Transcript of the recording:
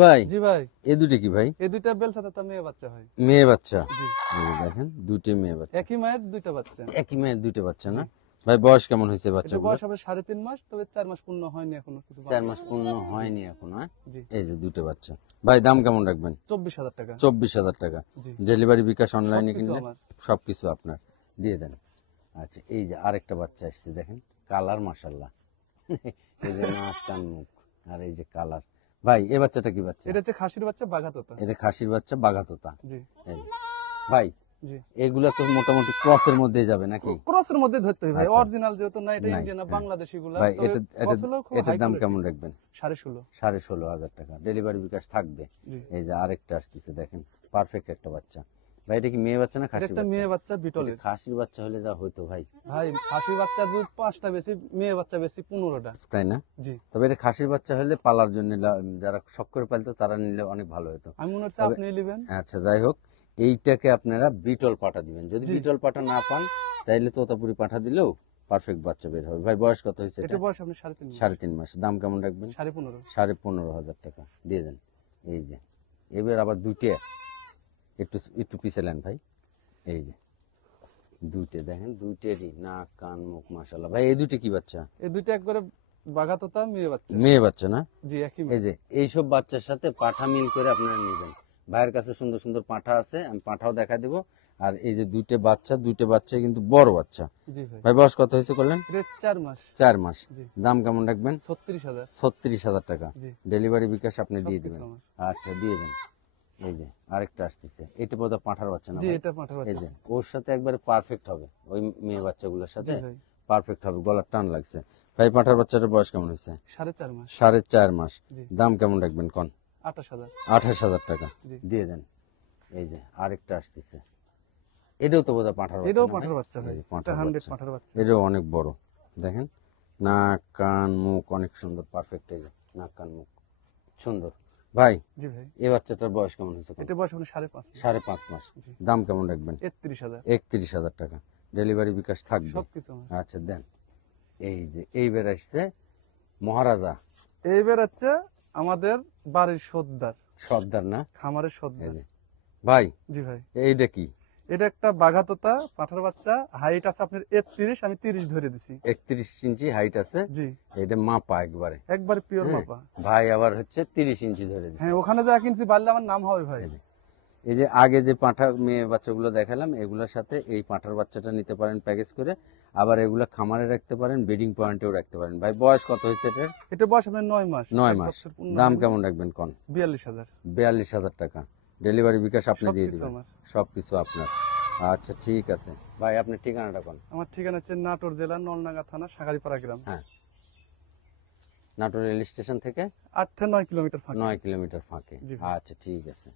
ভাই জি ভাই, এই দুটো কি ভাই? এই দুইটা বেলসাতে তো মেয়ে বাচ্চা হয়। মেয়ে বাচ্চা? জি, এই যে দেখেন দুটো মেয়ে বাচ্চা, একই মায়ের দুইটা বাচ্চা। একই মেয়ের দুটো বাচ্চা না ভাই? বয়স কেমন হয়েছে এটা বাচ্চাগুলো? বয়স হবে 3.5 মাস, তবে 4 মাস পূর্ণ হয়নি এখনো, কিছু 4 মাস পূর্ণ হয়নি এখন। হ্যাঁ, জি, এই যে দুটো বাচ্চা। ভাই দাম কেমন রাখবেন? 24,000 টাকা। 24,000 টাকা। জি, ডেলিভারি বিকাশ অনলাইনে সবকিছু কিনলে আমার। সবকিছু আপনার দিয়ে দেন। আচ্ছা, এই যে আরেকটা বাচ্চা আসছে দেখেন, কালার মাশাল্লাহ। এই যে নাক কান মুখ আর এই যে কালার। ভাই এই বাচ্চাটা কি বাচ্চা? এটা হচ্ছে খাসির বাচ্চা, বাঘাতোতা। এটা খাসির বাচ্চা, বাঘাতোতা। জি, এই যে। ভাই জি, এগুলা তো মোটামুটি ক্রসের মধ্যে যাবে নাকি? ক্রসের মধ্যে ধরতে হয় ভাই, আচ্ছা। অরিজিনাল যেহেতু না, এটা নাই, ইন্ডিয়ান না, হ্যাঁ। বাংলাদেশি গুলা। ভাই তবে এটা ক্রস হলেও খুব এটার হাই দাম কোয়ালিটি। কেমন রাখবেন? 16.5। 16,500 টাকা ডেলিভারি বিকাশ থাকবে। জি, এই যে আরেকটা আসতেছে দেখেন, পারফেক্ট একটা বাচ্চা। ভাই এটা কি মেয়ে বাচ্চা না এটা খাসির একটা বাচ্চা? মেয়ে বাচ্চা এটা বিটলের। খাসির বাচ্চা হলে যা হইতো ভাই। ভাই খাসির বাচ্চা যদি 5টা বেশি, মেয়ে বাচ্চা বেশি 15টা। তাই না? জি, তবে এটা খাসির বাচ্চা হলে পালার জন্য যারা শখ করে পালতো তারা নিলে অনেক ভালো হতো। আমি মনে হচ্ছে তবে আপনি নেবেন। আচ্ছা, যাই হোক, এইটাকে আপনারা বিটল পাঠা দিবেন। যদি জি, বিটল পাঠা না পান তাইলে তোতাপুরি পাঠা দিলেও পারফেক্ট বাচ্চা বের হবে। ভাই বয়স কত হয়েছে এটা এটা? বয়স আপনি 3.5 মাস। 3.5 মাস। দাম কেমন রাখবেন? 15.5। 15,500 টাকা দিয়ে দেন। এই যে এবার আবার দুইটা, একটু একটু পিছে নেন ভাই। এই যে দুইটা দেখেন, দুইটারই নাক কান মুখ মাশাআল্লাহ। ভাই এই দুইটা কি বাচ্চা? এই দুইটা একবারে বাঘাতোতা মেয়ে বাচ্চা। মেয়ে বাচ্চা না? জি, একই এই মেয়ে। যে এইসব বাচ্চার সাথে পাঠা মিল করে আপনারা নেবেন। ভাইয়ের কাছে সুন্দর সুন্দর পাঠা আছে, আমি পাঠাও দেখা দেব। আর এই যে দুইটা বাচ্চা কিন্তু বড় বাচ্চা। জি ভাই, ভাই বয়স কত হয়েছে করলেন? এটা 4 মাস। 4 মাস। জি, দাম কেমন রাখবেন? 36,000। 36,000 টাকা জি, ডেলিভারি বিকাশ আপনি দিয়ে সবকিছু দিবেন। আমার। আচ্ছা দিয়ে দেন। এই যে আরেকটা আসতেছে, এটা বোধহয় পাঠার বাচ্চা না জি, ভাই? এটা পাঠার এই বাচ্চা। যে ওর সাথে একবারে পারফেক্ট হবে, ওই মেয়ে বাচ্চাগুলোর সাথে জি ভাই, পারফেক্ট হবে। গলার টান লাগছে। ভাই পাঠার বাচ্চাটার বয়স কেমন হয়েছে? 4.5 মাস। 4.5 মাস। জি, দাম কেমন রাখবেন কন? 28,000। 28,000 টাকা জি, দিয়ে দেন। এই যে আরেকটা আসতেছে, এটাও তো বোধহয় পাঠার বাচ্চা এটাও না ভাই? পাঠার বাচ্চা এই ভাই, যে এটা পাঁঠার 100 বাচ্চা। পাঠার বাচ্চা। এটাও অনেক বড় দেখেন, নাক কান মুখ অনেক সুন্দর পারফেক্ট। এই যে নাক কান মুখ সুন্দর। ভাই জি ভাই, এই বাচ্চাটার বয়স কেমন হয়েছে? এটা বয়স আপনি 5.5 মাস। 5.5 মাস। জি, দাম কেমন রাখবেন? 31,000। 31,000 টাকা ডেলিভারি বিকাশ থাকবে। সবকিছু আমার। আচ্ছা দেন। এই যে এইবার আসছে মহারাজা। এইবার হচ্ছে আমাদের বাড়ির সর্দার, সর্দার না? খামারের এই সর্দার। যে ভাই জি ভাই, এইটা কি? এটা একটা বাঘাতোতা পাঠার বাচ্চা। হাইট আছে আপনার 31, আমি 30 ধরে দিছি। 31 ইঞ্চি হাইট আছে। জি, এটা মাপা একবারে। একবার পিওর হ্যাঁ, মাপা। ভাই আবার হচ্ছে 30 ইঞ্চি ধরে দিচ্ছে। হ্যাঁ, ওখানে যা কিনছি বাড়লে আমার নাম হবে ভাই। এই যে আগে যে পাঁঠার মেয়ে বাচ্চাগুলো দেখালাম, এগুলোর সাথে এই পাঁঠার বাচ্চাটা নিতে পারেন প্যাকেজ করে। আবার এগুলো খামারে রাখতে পারেন, ব্রিডিং পয়েন্টেও রাখতে পারেন। ভাই বয়স কত হয়েছে এটার? এটা বয়স আপনার 9 মাস। 9 এক মাস। বছর পূর্ণ দাম হয়নি। কেমন রাখবেন কন? 42,000। 42,000 টাকা ডেলিভারি বিকাশ আপনি দিয়ে সবকিছু দিবেন। আমার। সবকিছু আপনার। আচ্ছা ঠিক আছে ভাই, আপনার ঠিকানাটা কোন? আমার ঠিকানা হচ্ছে নাটোর জেলা নলনাগা থানা সাগারিপাড়া গ্রাম। হ্যাঁ, নাটোর রেল স্টেশন থেকে 8 থেকে 9 কিলোমিটার ফাঁকা। 9 কিলোমিটার ফাঁকে। জি ভাই। আচ্ছা ঠিক আছে।